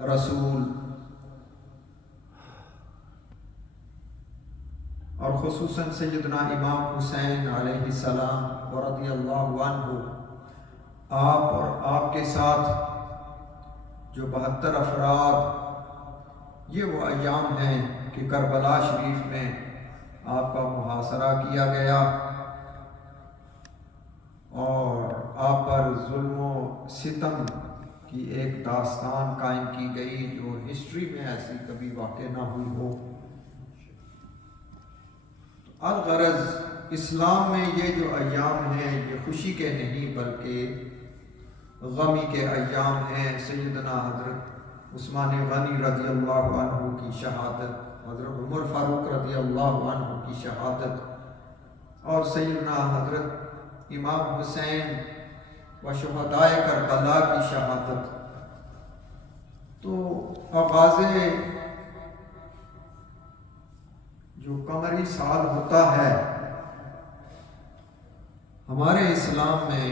رسول اور خصوصاً سیدنا امام حسین علیہ السلام رضی اللہ عنہ، آپ اور آپ کے ساتھ جو 72 افراد، یہ وہ ایام ہیں کہ کربلا شریف میں آپ کا محاصرہ کیا گیا اور آپ پر ظلم و ستم کی ایک داستان قائم کی گئی جو ہسٹری میں ایسی کبھی واقع نہ ہوئی ہو۔ الغرض اسلام میں یہ جو ایام ہیں یہ خوشی کے نہیں بلکہ غمی کے ایام ہیں۔ سیدنا حضرت عثمان غنی رضی اللہ عنہ کی شہادت، حضرت عمر فاروق رضی اللہ عنہ کی شہادت اور سیدنا حضرت امام حسین و شہدائے کربلا کی شہادت، تو آغاز جو قمری سال ہوتا ہے ہمارے اسلام میں،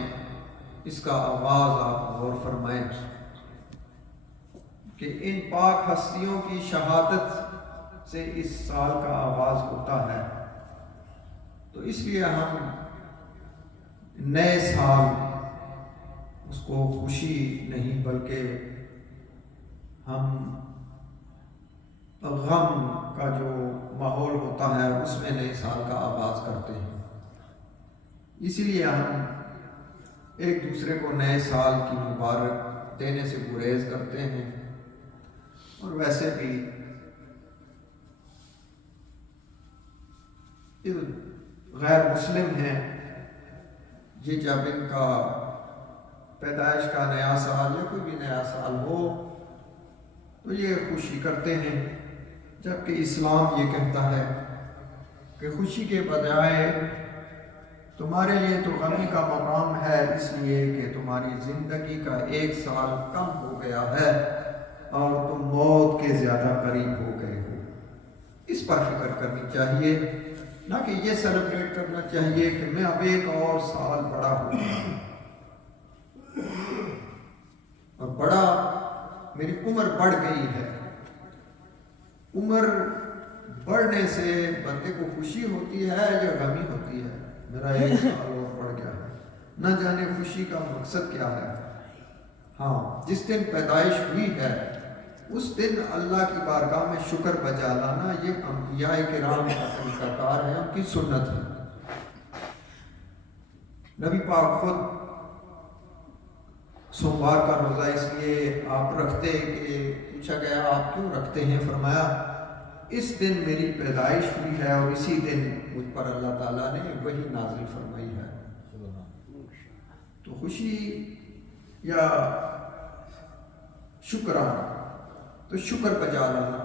اس کا آغاز آپ غور فرمائیں کہ ان پاک ہستیوں کی شہادت سے اس سال کا آغاز ہوتا ہے۔ تو اس لیے ہم نئے سال اس کو خوشی نہیں بلکہ ہم غم کا جو ماحول ہوتا ہے اس میں نئے سال کا آغاز کرتے ہیں۔ اسی لیے ہم ایک دوسرے کو نئے سال کی مبارک دینے سے گریز کرتے ہیں، اور ویسے بھی غیر مسلم ہیں، یہ جب ان کا پیدائش کا نیا سال یا کوئی بھی نیا سال ہو تو یہ خوشی کرتے ہیں، جبکہ اسلام یہ کہتا ہے کہ خوشی کے بجائے تمہارے لیے تو غمی کا مقام ہے، اس لیے کہ تمہاری زندگی کا ایک سال کم ہو گیا ہے اور تم موت کے زیادہ قریب ہو گئے ہو۔ اس پر فکر کرنی چاہیے، نہ کہ یہ سیلیبریٹ کرنا چاہیے کہ میں اب ایک اور سال بڑا ہوں اور بڑا میری عمر بڑھ گئی ہے۔ عمر بڑھنے سے بندے کو خوشی ہوتی ہے یا غمی ہوتی ہے؟ میرا ایک سال اور بڑھ گیا ہے، نہ جانے خوشی کا مقصد کیا ہے۔ ہاں، جس دن پیدائش ہوئی ہے اس دن اللہ کی بارگاہ میں شکر بجا لانا، یہ انبیاء کرام کا طریقہ کار ہے، ان کی سنت ہے۔ نبی پاک خود سوموار کا روزہ اس لیے آپ رکھتے کہ پوچھا گیا آپ کیوں رکھتے ہیں؟ فرمایا اس دن میری پیدائش ہوئی ہے اور اسی دن مجھ پر اللہ تعالیٰ نے وحی نازل فرمائی ہے۔ تو خوشی یا شکرانہ، تو شکر بجا لانا۔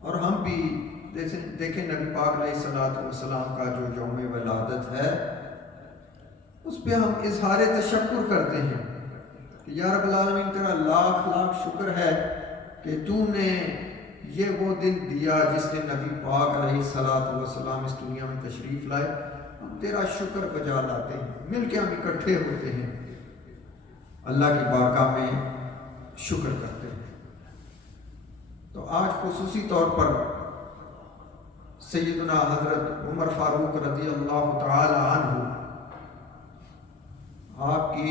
اور ہم بھی دیکھیں نبی پاک علیہ السلام کا جو یوم ولادت ہے اس پہ ہم اظہار تشکر کرتے ہیں کہ یا رب العالمین تیرا لاکھ لاکھ شکر ہے کہ تو نے یہ وہ دن دیا جس دن نبی پاک علیہ السلام اس دنیا میں تشریف لائے۔ ہم تیرا شکر بجا لاتے ہیں، مل کے ہم اکٹھے ہوتے ہیں، اللہ کی بارگاہ میں شکر کرتے ہیں۔ تو آج خصوصی طور پر سیدنا حضرت عمر فاروق رضی اللہ تعالی عنہ، آپ کی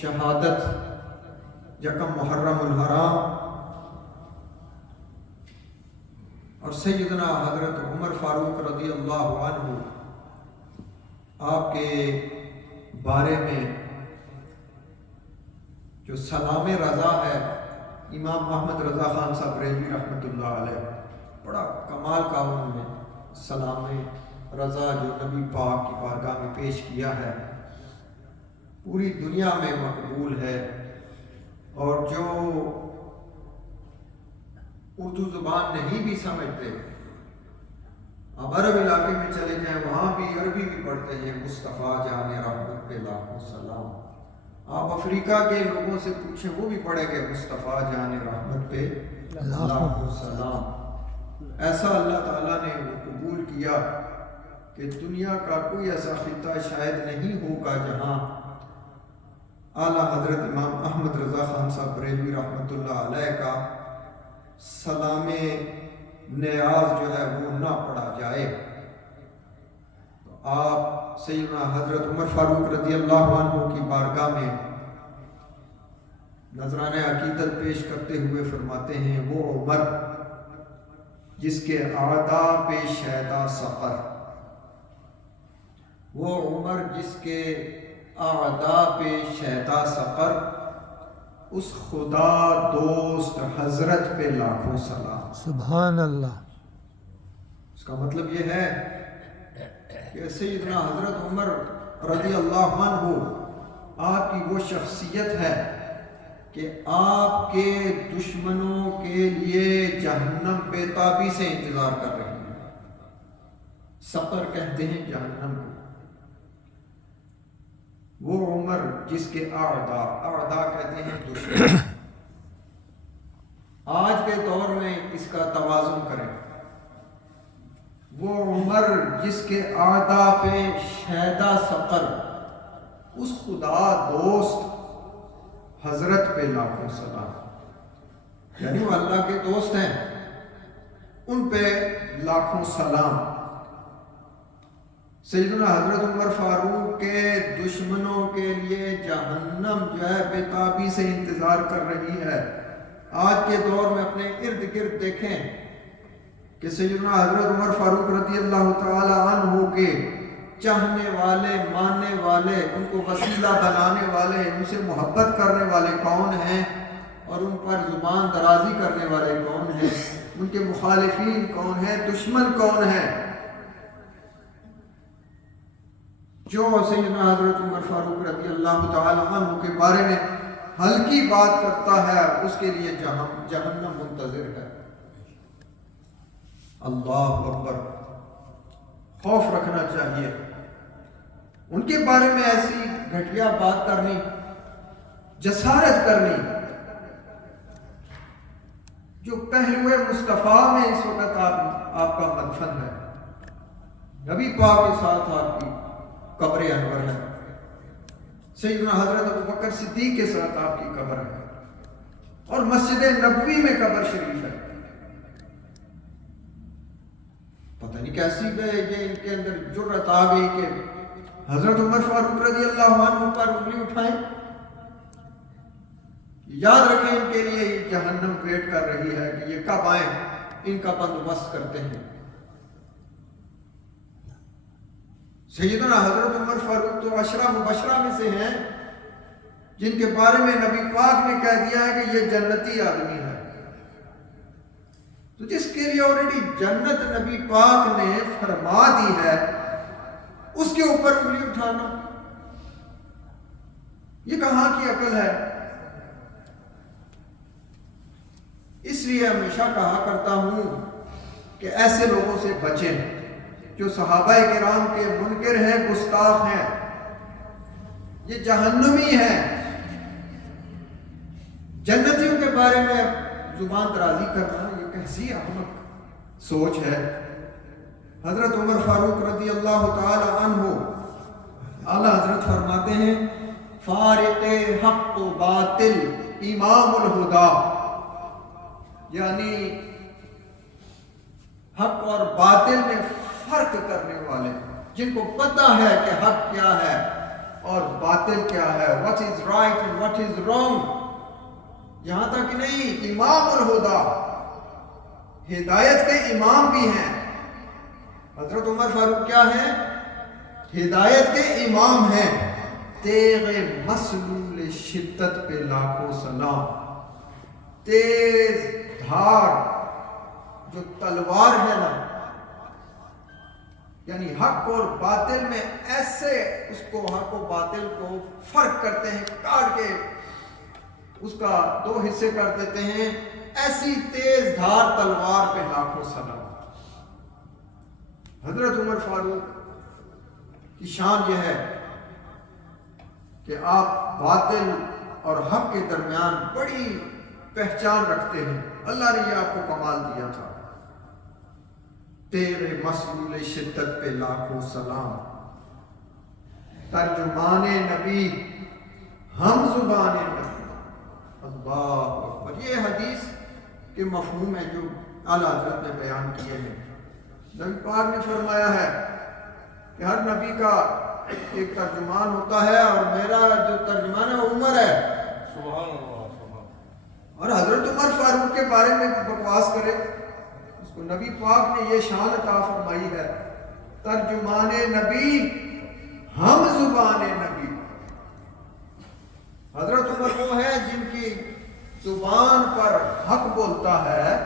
شہادت یکم محرم الحرام، اور سیدنا حضرت عمر فاروق رضی اللہ عنہ آپ کے بارے میں جو سلام رضا ہے، امام احمد رضا خان صاحب بریلوی رحمۃ اللہ علیہ، بڑا کمال کا انہوں نے سلام رضا جو نبی پاک کی بارگاہ میں پیش کیا ہے، پوری دنیا میں مقبول ہے۔ اور جو اردو زبان نہیں بھی سمجھتے، اب عرب علاقے میں چلے جائیں وہاں بھی عربی بھی پڑھتے ہیں، مصطفیٰ جان رحمت پہ لاکھوں سلام۔ آپ افریقہ کے لوگوں سے پوچھیں وہ بھی پڑھے گے مصطفیٰ جان رحمت پہ لاکھوں سلام۔ ایسا اللہ تعالیٰ نے وہ قبول کیا کہ دنیا کا کوئی ایسا خطہ شاید نہیں ہوگا جہاں اعلیٰ حضرت امام احمد رضا خان صاحب بریلوی رحمۃ اللہ علیہ کا سلام نیاز جو ہے وہ نہ پڑھا جائے، تو آپ سیدنا حضرت عمر فاروق رضی اللہ عنہ کی بارگاہ میں نذرانہ عقیدت پیش کرتے ہوئے فرماتے ہیں، وہ عمر جس کے اعداء پہ شیدا سقر، وہ عمر جس کے اعداء پہ شیدا سقر، اس خدا دوست حضرت پہ لاکھوں سلام۔ سبحان اللہ۔ اس کا مطلب یہ ہے کہ سیدنا حضرت عمر رضی اللہ عنہ آپ کی وہ شخصیت ہے کہ آپ کے دشمنوں کے لیے جہنم بے تابی سے انتظار کر رہی ہے۔ سقر کہتے ہیں جہنم کو۔ وہ عمر جس کے اعداء کہتے ہیں دشمن۔ آج کے دور میں اس کا توازن کریں، وہ عمر جس کے اعداء پہ شیدا سقر، اس خدا دوست حضرت پہ لاکھوں سلام، یعنی وہ اللہ کے دوست ہیں، ان پہ لاکھوں سلام۔ سیدنا حضرت عمر فاروق کے دشمنوں کے لیے جہنم جو ہے بے تابی سے انتظار کر رہی ہے۔ آج کے دور میں اپنے ارد گرد دیکھیں کہ سیدنا حضرت عمر فاروق رضی اللہ تعالی عنہ کے چاہنے والے، ماننے والے، ان کو وسیلہ بنانے والے، ان سے محبت کرنے والے کون ہیں، اور ان پر زبان درازی کرنے والے کون ہیں، ان کے مخالفین کون ہیں، دشمن کون ہیں۔ جو سیدنا حضرت عمر فاروق رضی اللہ تعالی عنہ کے بارے میں ہلکی بات کرتا ہے، اس کے لیے جہنم منتظر ہے۔ اللہ اکبر، خوف رکھنا چاہیے۔ ان کے بارے میں ایسی گھٹیا بات کرنی، جسارت کرنی، جو پہلوئے مصطفیٰ میں اس وقت آپ کا مدفن ہے، نبی پاک کے ساتھ آپ کی قبر انور ہے، سیدنا حضرت ابوبکر صدیق کے ساتھ آپ کی قبر ہے، اور مسجد نبوی میں قبر شریف ہے۔ پتہ نہیں کیسی یہ ان کے اندر جرأت آ گئی کہ حضرت عمر فاروق رضی اللہ عنہ پر انگلی اٹھائیں۔ یاد رکھیں ان کے لیے جہنم ویٹ کر رہی ہے کہ یہ کب آئیں، ان کا بندوبست کرتے ہیں۔ سیدنا حضرت عمر فاروق تو عشرہ مبشرہ میں سے ہیں جن کے بارے میں نبی پاک نے کہہ دیا ہے کہ یہ جنتی آدمی ہے۔ تو جس کے لیے آلریڈی جنت نبی پاک نے فرما دی ہے، اس کے اوپر انگلی اٹھانا، یہ کہاں کی عقل ہے؟ اس لیے ہمیشہ کہا کرتا ہوں کہ ایسے لوگوں سے بچیں جو صحابہ کرام کے منکر ہیں، گستاخ ہیں، یہ جہنمی ہیں۔ جنتیوں کے بارے میں زبان درازی کرنا یہ کیسی احمق سوچ ہے۔ حضرت عمر فاروق رضی اللہ تعالی عنہ اعلیٰ حضرت فرماتے ہیں، فارق حق و باطل امام الہدا، یعنی حق اور باطل میں فرق کرنے والے، جن کو پتہ ہے کہ حق کیا ہے اور باطل کیا ہے، what is right and what is wrong، یہاں تک نہیں، امام الہدا، ہدایت کے امام بھی ہیں۔ حضرت عمر فاروق کیا ہیں؟ ہدایت کے امام ہیں۔ تیغ مسلول شدت پہ لاکھوں سلام، تیز دھار جو تلوار ہے نا، یعنی حق اور باطل میں ایسے اس کو، حق و باطل کو فرق کرتے ہیں، کاٹ کے اس کا دو حصے کر دیتے ہیں، ایسی تیز دھار تلوار پہ لاکھوں سلام۔ حضرت عمر فاروق کی شان یہ ہے کہ آپ باطل اور حق کے درمیان بڑی پہچان رکھتے ہیں۔ اللہ نے یہ آپ کو کمال دیا تھا۔ تیرے مسلول شدت پہ لاکھوں سلام، ترجمان نبی ہم زبان نبی. اللہ اکبر. یہ حدیث کے مفہوم ہے جو اعلیٰ حضرت نے بیان کیے ہیں. نبی پاک نے فرمایا ہے کہ ہر نبی کا ایک ترجمان ہوتا ہے اور میرا جو ترجمان ہے وہ عمر ہے. سبحان اللہ سبحان. اور حضرت عمر فاروق کے بارے میں بکواس کرے اس کو نبی پاک نے یہ شان عطا فرمائی ہے ترجمان نبی ہم زبان نبی. حضرت عمر وہ ہے جن کی زبان پر حق بولتا ہے.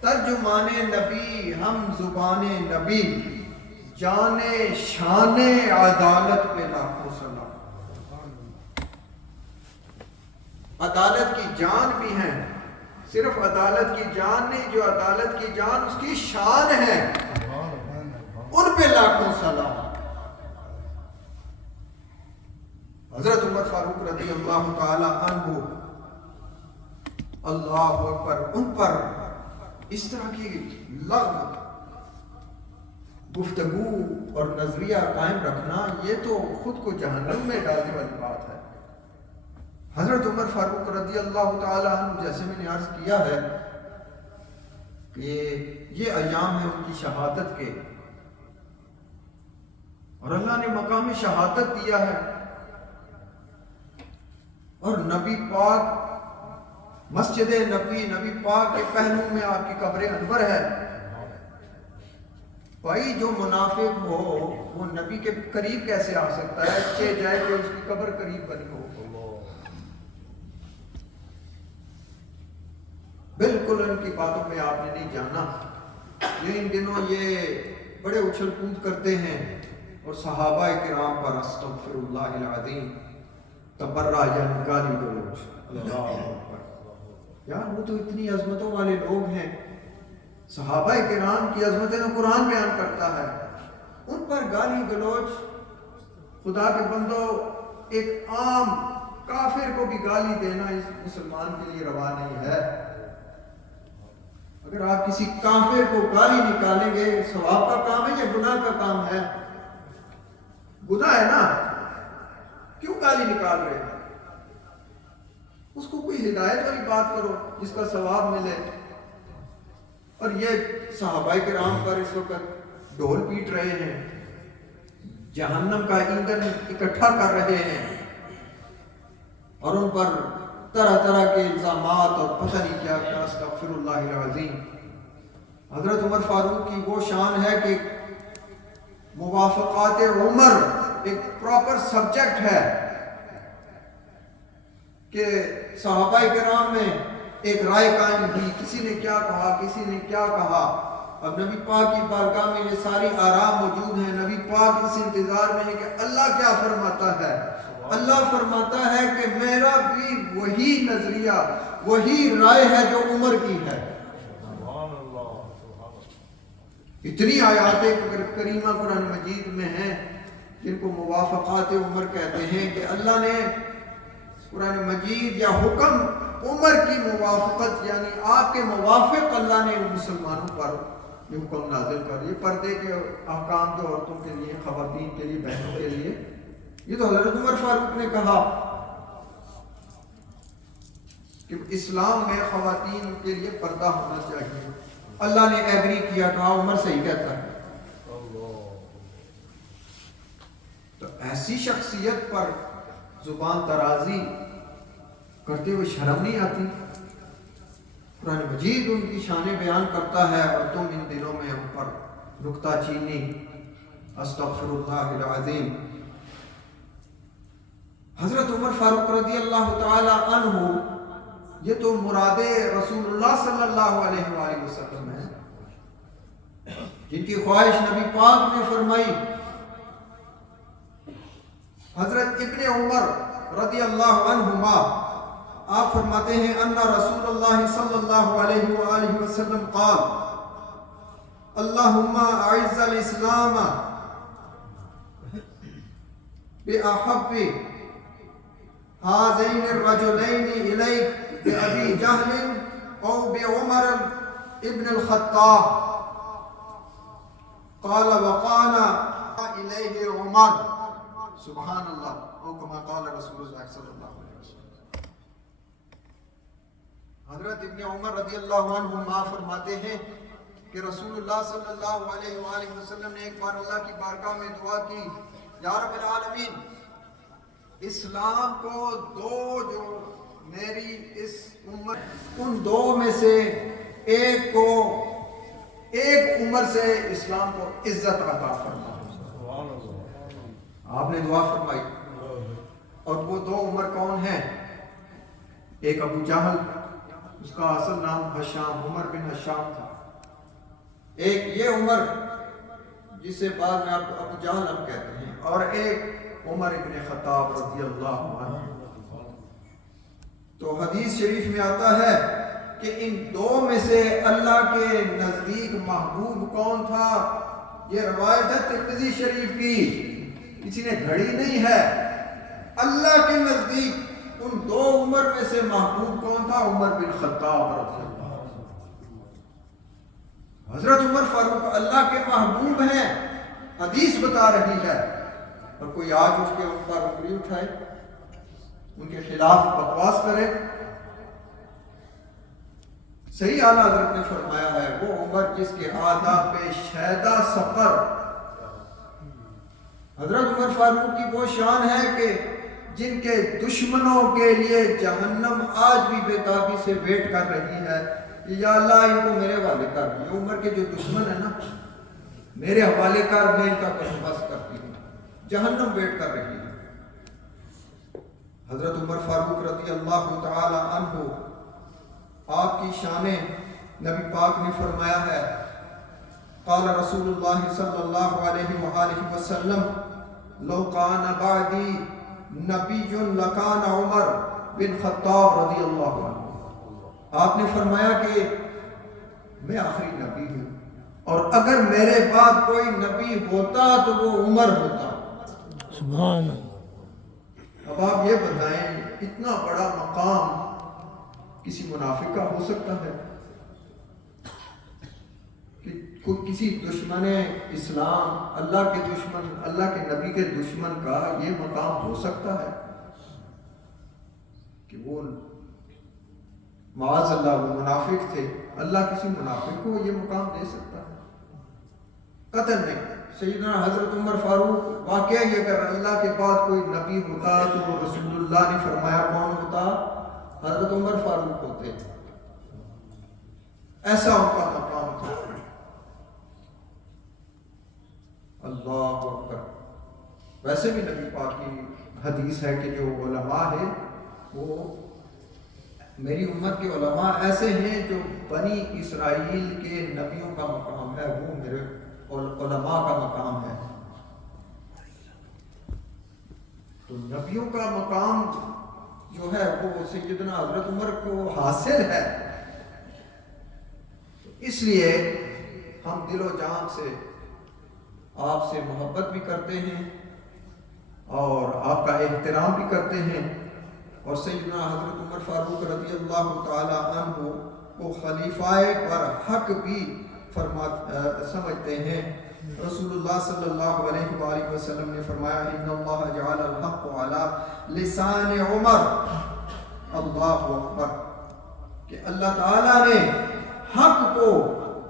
ترجمان نبی ہم زبان نبی جان شان عدالت پہ لاکھوں سلام. عدالت کی جان بھی ہے, صرف عدالت کی جان نہیں, جو عدالت کی جان اس کی شان ہے, ان پہ لاکھوں سلام. حضرت عمر فاروق رضی اللہ تعالی عنہ, اللہ اکبر, ان پر اس طرح کی لغو گفتگو اور نظریہ قائم رکھنا یہ تو خود کو جہنم میں ڈالنے والی بات ہے. حضرت عمر فاروق رضی اللہ تعالی عنہ, جیسے میں نے عرض کیا ہے کہ یہ ایام ہیں ان کی شہادت کے, اور اللہ نے مقام شہادت دیا ہے. اور نبی پاک مسجد نبی پاک کے پہلو میں آپ کی قبر انور ہے. بھائی جو منافق ہو وہ نبی کے قریب کیسے آ سکتا ہے؟ اچھے جائے کہ اس کی قبر قریب بنی ہو. بالکل ان کی باتوں پہ آپ نے نہیں جانا. یہ ان دنوں یہ بڑے اچھل کود کرتے ہیں اور صحابہ کرام پر استغفر اللہ العظیم تبرہ یا گالی گلوچ. اللہ اکبر. یار وہ تو اتنی عظمتوں والے لوگ ہیں, صحابہ کرام کی عظمتیں تو قرآن بیان کرتا ہے, ان پر گالی گلوچ. خدا کے بندو, ایک عام کافر کو بھی گالی دینا اس مسلمان کے لیے روا نہیں ہے. اگر آپ کسی کافر کو گالی نکالیں گے, ثواب کا کام ہے یا گناہ کا کام ہے؟ گناہ ہے نا, کیوں گالی نکال رہے ہیں؟ اس کو کوئی ہدایت والی بات کرو جس کا ثواب ملے. اور یہ صحابہ کرام پر اس وقت ڈھول پیٹ رہے ہیں, جہنم کا ایندھن اکٹھا کر رہے ہیں, اور ان پر طرح طرح کے الزامات اور پتہ نہیں کیا کیا. استغفر اللہ العظیم. حضرت عمر فاروق کی وہ شان ہے کہ موافقات عمر ایک پراپر سبجیکٹ ہے کہ صحابہ کرام میں ایک رائے قائم ہوئی, کسی نے کیا کہا, کسی نے کیا کہا. اب نبی پاک کی بارگاہ میں یہ ساری آراء موجود ہیں. نبی پاک اس انتظار میں ہے کہ اللہ کیا فرماتا ہے. اللہ فرماتا ہے کہ میرا بھی وہی نظریہ, وہی رائے ہے جو عمر کی ہے. اتنی آیات کریمہ قرآن مجید میں ہیں جن کو موافقات عمر کہتے ہیں کہ اللہ نے قرآن مجید یا حکم عمر کی موافقت, یعنی آپ کے موافق اللہ نے مسلمانوں پر یہ حکم نازل کر. یہ پردے کے احکام تو عورتوں کے لیے, خواتین کے لیے, بہنوں کے لیے, یہ تو حضرت عمر فاروق نے کہا کہ اسلام میں خواتین کے لیے پردہ ہونا چاہیے. اللہ نے ایگری کیا, کہا عمر صحیح کہتا ہے. تو ایسی شخصیت پر زبان درازی کرتے ہوئے شرم نہیں آتی؟ قرآن مجید ان کی شان بیان کرتا ہے اور تم ان دنوں میں ان پر نکتہ چینی. استغفر اللہ العظیم. حضرت عمر فاروق رضی اللہ تعالی عنہ یہ تو مراد رسول اللہ صلی اللہ علیہ وآلہ وسلم ہے, جن کی خواہش نبی پاک نے فرمائی. حضرت ابن عمر رضی اللہ عنہما آپ فرماتے ہیں ان رسول اللہ صلی اللہ علیہ وآلہ وسلم قال اللہم اعز الاسلام بأحب هذين الرجلين إليك بأبي جهل أو بعمر ابن الخطاب. قال وقال إليه عمر. سبحان اللہ. او کما قال رسول اللہ صلی اللہ علیہ وسلم۔ حضرت ابن عمر رضی اللہ عنہما فرماتے ہیں کہ رسول اللہ صلی اللہ علیہ وآلہ وسلم نے ایک بار اللہ کی بارگاہ میں دعا کی، یا رب العالمین اسلام کو دو جو میری اس امت، ان دو میں سے ایک کو ایک عمر سے اسلام کو عزت عطا فرما۔ سبحان اللہ۔ آپ نے دعا فرمائی، اور وہ دو عمر کون ہیں؟ ایک ابو جہل، اس کا اصل نام ہشام، عمر بن ہشام تھا۔ ایک یہ عمر جسے بعد میں آپ ابو جہل ہم کہتے ہیں، اور ایک عمر ابن خطاب رضی اللہ عنہ۔ تو حدیث شریف میں آتا ہے کہ ان دو میں سے اللہ کے نزدیک محبوب کون تھا؟ یہ روایت ہے ترمذی شریف کی، کسی نے گھڑی نہیں ہے۔ اللہ کے نزدیک ان دو عمر میں سے محبوب کون تھا؟ عمر بن خطاب رضی اللہ عنہ۔ حضرت عمر فاروق اللہ کے محبوب ہیں، حدیث بتا رہی ہے، اور کوئی آج اٹھ کے ان پر انگلی اٹھائے، ان کے خلاف بکواس کرے۔ صحیح اعلیٰ حضرت نے فرمایا ہے وہ عمر جس کے آداب شیدہ سفر، حضرت عمر فاروق کی وہ شان ہے کہ جن کے دشمنوں کے لیے جہنم آج بھی بے تابی سے ویٹ کر رہی ہے، یا اللہ ان کو میرے حوالے کر دی، عمر کے جو دشمن ہیں نا میرے حوالے کر، میں ان کا بندوبست کرتی ہوں، جہنم ویٹ کر رہی ہے۔ حضرت عمر فاروق رضی اللہ تعالی عنہ، آپ کی شان نبی پاک نے فرمایا ہے، قال رسول اللہ صلی اللہ علیہ وآلہ وسلم لو کان بعدی نبی لکان عمر بن خطاب رضی اللہ عنہ۔ آپ نے فرمایا کہ میں آخری نبی ہوں، اور اگر میرے بعد کوئی نبی ہوتا تو وہ عمر ہوتا۔ سبحان اللہ۔ اب آپ یہ بتائیں اتنا بڑا مقام کسی منافق کا ہو سکتا ہے کہ کوئی کسی دشمن اسلام، اللہ کے دشمن، اللہ کے نبی کے دشمن کا یہ مقام ہو سکتا ہے کہ وہ معاذ اللہ وہ منافق تھے، اللہ کسی منافق کو یہ مقام دے سکتا ہے؟ قطعاً نہیں۔ سیدنا حضرت عمر فاروق واقعہ یہ اگر اللہ کے بعد کوئی نبی ہوتا تو وہ رسول اللہ نے فرمایا کون ہوتا؟ حضرت عمر فاروق ہوتے، ایسا ان کا مقام تھا۔ اللہ اکبر۔ ویسے بھی نبی پاک کی حدیث ہے کہ جو علماء ہے وہ میری امت کے علماء ایسے ہیں جو بنی اسرائیل کے نبیوں کا مقام ہے، وہ میرے علماء کا مقام ہے۔ تو نبیوں کا مقام جو ہے وہ سیدنا حضرت عمر کو حاصل ہے، اس لیے ہم دل و جان سے آپ سے محبت بھی کرتے ہیں اور آپ کا احترام بھی کرتے ہیں، اور سیدنا حضرت عمر فاروق رضی اللہ تعالی عنہ کو خلیفہ پر حق بھی سمجھتے ہیں۔ رسول اللہ صلی اللہ علیہ وآلہ وسلم نے فرمایا ان اللہ جعل الحق علی لسان عمر، اللہ اکبر، کہ اللہ تعالیٰ نے حق کو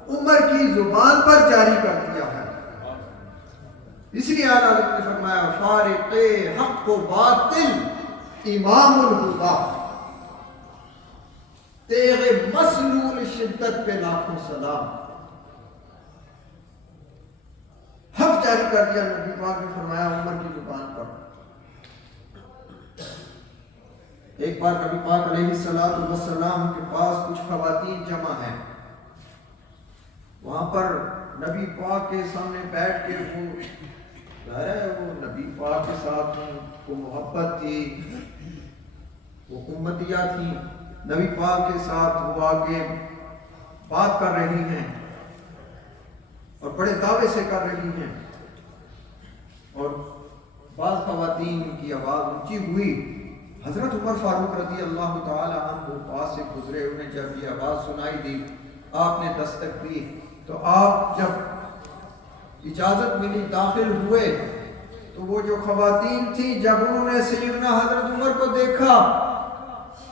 عمر کی زبان پر جاری کر دیا ہے۔ اس لیے اعلیٰ حضرت نے فرمایا فارق حق و باطل امام الہدا، تیغ مسلول شدت پہ لاکھوں سلام۔ حق جاری کر دیا نبی پاک نے فرمایا عمر کی زبان پر۔ ایک بار نبی پاک علیہ السلام کے پاس کچھ خواتین جمع ہیں، وہاں پر نبی پاک کے سامنے بیٹھ کے وہ نبی پاک کے ساتھ کو محبت تھی، وہ امتیہ تھی، نبی پاک کے ساتھ وہ آگے بات کر رہی ہیں اور بڑے دعوے سے کر رہی ہیں، اور بعض خواتین کی آواز اونچی ہوئی، حضرت عمر فاروق رضی اللہ تعالی عنہ پاس سے گزرے، انہیں جب یہ آواز سنائی دی آپ نے دستک دی، تو آپ جب اجازت ملی داخل ہوئے تو وہ جو خواتین تھیں جب انہوں نے سیدنا حضرت عمر کو دیکھا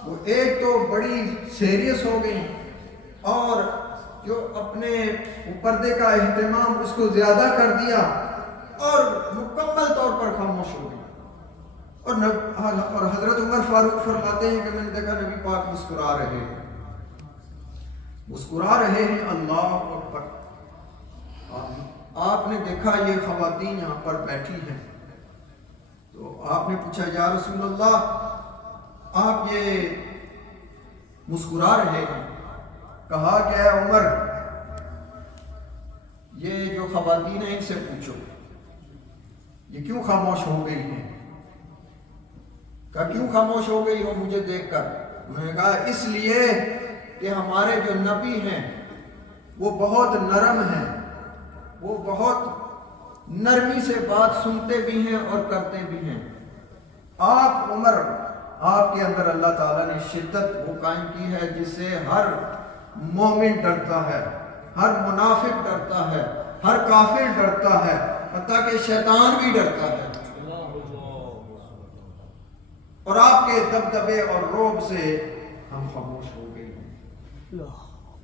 وہ ایک تو بڑی سیریس ہو گئی اور جو اپنے پردے کا اہتمام اس کو زیادہ کر دیا اور مکمل طور پر خاموش ہو گئی. اور حضرت عمر فاروق فرماتے ہیں کہ میں نے دیکھا نبی پاک مسکرا رہے ہیں. اللہ اکبر. آپ نے دیکھا یہ خواتین یہاں پر بیٹھی ہیں تو آپ نے پوچھا یا رسول اللہ آپ یہ مسکرا رہے ہیں. کہا کہ اے عمر یہ جو خواتین ہیں ان سے پوچھو یہ کیوں خاموش ہو گئی ہیں. کہا کیوں خاموش ہو گئی ہو مجھے دیکھ کر. انہوں نے کہا اس لیے کہ ہمارے جو نبی ہیں وہ بہت نرم ہیں, وہ بہت نرمی سے بات سنتے بھی ہیں اور کرتے بھی ہیں. آپ عمر آپ کے اندر اللہ تعالیٰ نے شدت وہ قائم کی ہے جس سے ہر مومن ڈرتا ہے, ہر منافق ڈرتا ہے, ہر کافر ڈرتا ہے, حتیٰ کہ شیطان بھی ڈرتا ہے. اور آپ کے دبدبے اور روب سے ہم خاموش ہو گئے ہیں.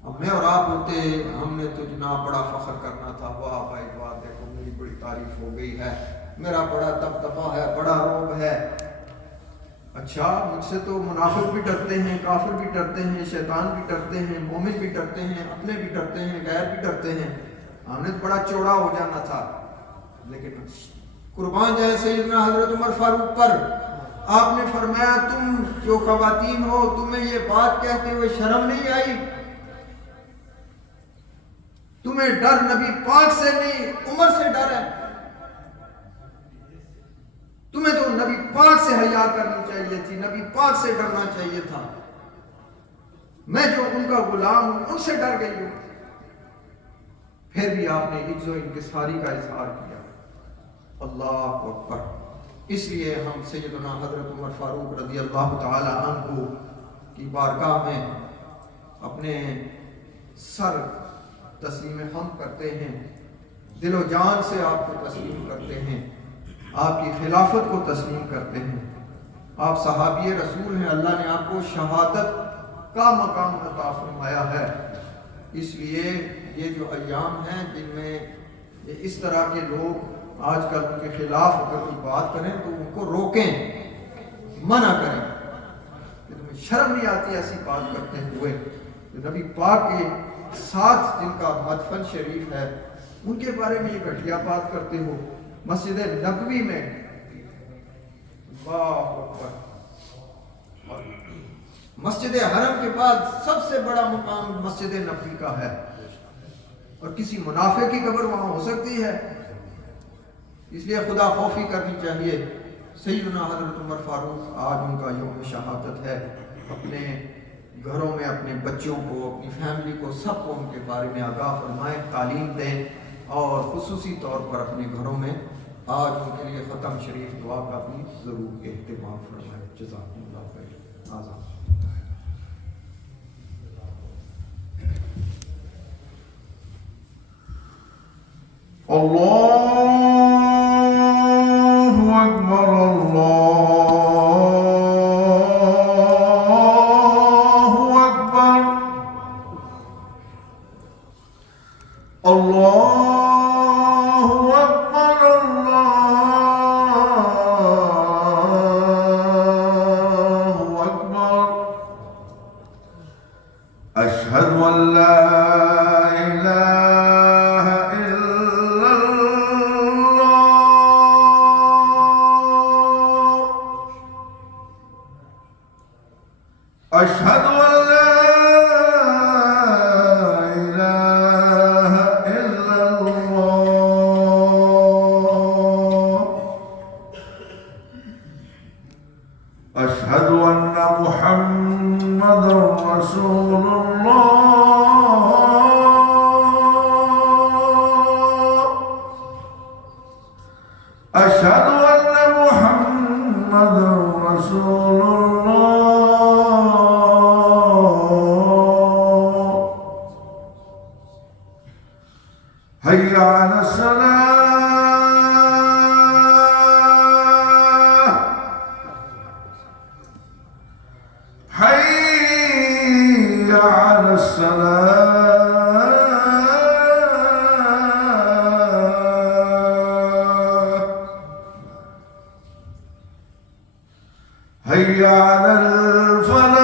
اب میں اور آپ ہوتے ہم نے تو جناب بڑا فخر کرنا تھا, واہ بھائی واہ دیکھو میری بڑی تعریف ہو گئی ہے, میرا بڑا دبدبا ہے, بڑا روب ہے. اچھا مجھ سے تو منافق بھی ڈرتے ہیں, کافر بھی ڈرتے ہیں, شیطان بھی ڈرتے ہیں, مومن بھی ڈرتے ہیں, اپنے بھی ڈرتے ہیں, غیر بھی ڈرتے ہیں. ہم نے تو بڑا چوڑا ہو جانا تھا. لیکن قربان جائے سیدنا حضرت عمر فاروق پر. آپ نے فرمایا تم جو خواتین ہو تمہیں یہ بات کہتے ہوئے شرم نہیں آئی؟ تمہیں ڈر نبی پاک سے نہیں عمر سے ڈر ہے. تمہیں تو نبی پاک سے حیا کرنی چاہیے تھی, نبی پاک سے ڈرنا چاہیے تھا. میں جو ان کا غلام ہوں ان سے ڈر گئی ہوں. پھر بھی آپ نے عجز و انکساری کا اظہار کیا. اللہ اکبر. اس لیے ہم سیدنا حضرت عمر فاروق رضی اللہ تعالی عنہ کی بارگاہ میں اپنے سر تسلیم حمد کرتے ہیں, دل و جان سے آپ کو تسلیم کرتے ہیں, آپ کی خلافت کو تسلیم کرتے ہیں. آپ صحابی رسول ہیں, اللہ نے آپ کو شہادت کا مقام عطا فرمایا ہے. اس لیے یہ جو ایام ہیں جن میں اس طرح کے لوگ آج کل ان کے خلاف اگر کوئی بات کریں تو ان کو روکیں, منع کریں کہ تمہیں شرم نہیں آتی ایسی بات کرتے ہوئے. نبی پاک کے ساتھ جن کا مدفن شریف ہے ان کے بارے میں یہ گھٹیا بات کرتے ہو. مسجد نبوی میں اللہ اکبر, مسجد حرم کے بعد سب سے بڑا مقام مسجد نبوی کا ہے, اور کسی منافق کی قبر وہاں ہو سکتی ہے؟ اس لیے خدا خوفی کرنی چاہیے. سیدنا حضرت عمر فاروق آج ان کا یوم شہادت ہے. اپنے گھروں میں اپنے بچوں کو, اپنی فیملی کو, سب کو ان کے بارے میں آگاہ فرمائیں, تعلیم دیں, اور خصوصی طور پر اپنے گھروں میں آج ان کے لیے ختم شریف دعا کا بھی ضرور اہتمام فرمائیں. جزاکم اللہ خیر. آزاد. اللہ اکبر. اشہد ان لا الہ الا اللہ. اشہد ان لا الہ الا اللہ. اشہد ان محمد رسول اللہ. اشہد ان محمد رسول اللہ. حی علی الصلاۃ. حي على الصلاة حي على الفلاح